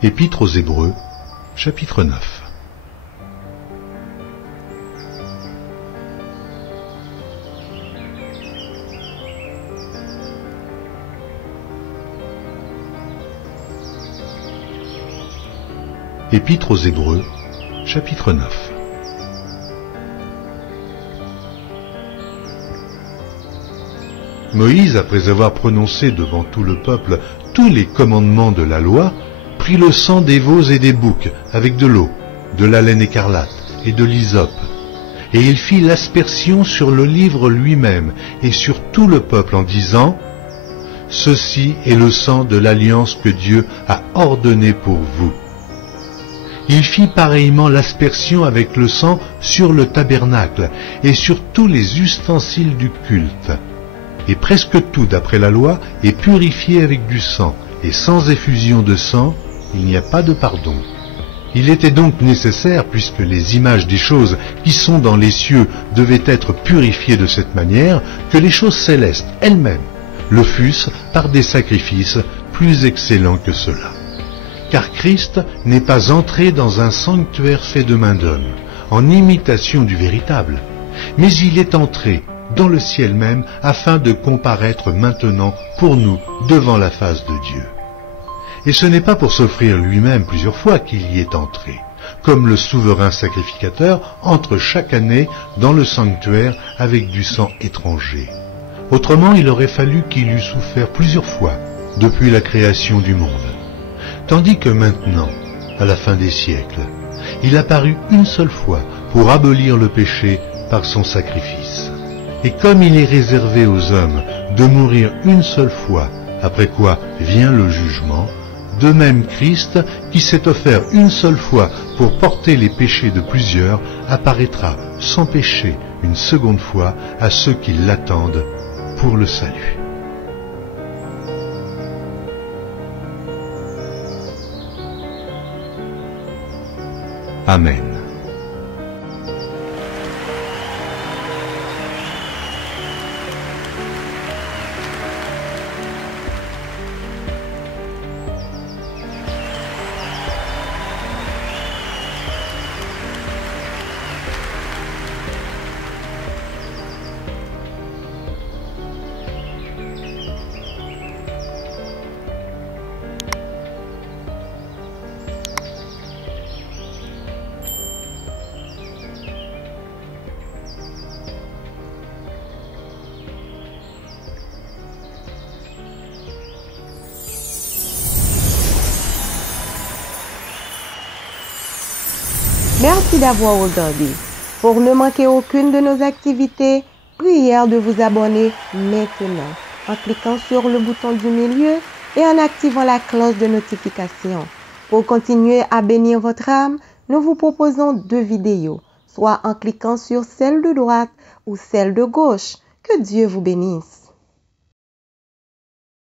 Épître aux Hébreux, chapitre 9. Épître aux Hébreux, chapitre 9. Moïse, après avoir prononcé devant tout le peuple tous les commandements de la loi, prit le sang des veaux et des boucs avec de l'eau, de la laine écarlate et de l'hysope, et il fit l'aspersion sur le livre lui-même et sur tout le peuple en disant : « Ceci est le sang de l'alliance que Dieu a ordonné pour vous. » Il fit pareillement l'aspersion avec le sang sur le tabernacle et sur tous les ustensiles du culte. Et presque tout, d'après la loi, est purifié avec du sang, et sans effusion de sang, il n'y a pas de pardon. Il était donc nécessaire, puisque les images des choses qui sont dans les cieux devaient être purifiées de cette manière, que les choses célestes elles-mêmes le fussent par des sacrifices plus excellents que ceux-là. Car Christ n'est pas entré dans un sanctuaire fait de main d'homme, en imitation du véritable, mais il est entré dans le ciel même, afin de comparaître maintenant pour nous devant la face de Dieu. Et ce n'est pas pour s'offrir lui-même plusieurs fois qu'il y est entré, comme le souverain sacrificateur entre chaque année dans le sanctuaire avec du sang étranger. Autrement, il aurait fallu qu'il eût souffert plusieurs fois depuis la création du monde. Tandis que maintenant, à la fin des siècles, il apparut une seule fois pour abolir le péché par son sacrifice. Et comme il est réservé aux hommes de mourir une seule fois, après quoi vient le jugement, de même Christ, qui s'est offert une seule fois pour porter les péchés de plusieurs, apparaîtra sans péché une seconde fois à ceux qui l'attendent pour le salut. Amen. Merci d'avoir regardé. Pour ne manquer aucune de nos activités, prière de vous abonner maintenant en cliquant sur le bouton du milieu et en activant la cloche de notification. Pour continuer à bénir votre âme, nous vous proposons 2 vidéos, soit en cliquant sur celle de droite ou celle de gauche. Que Dieu vous bénisse.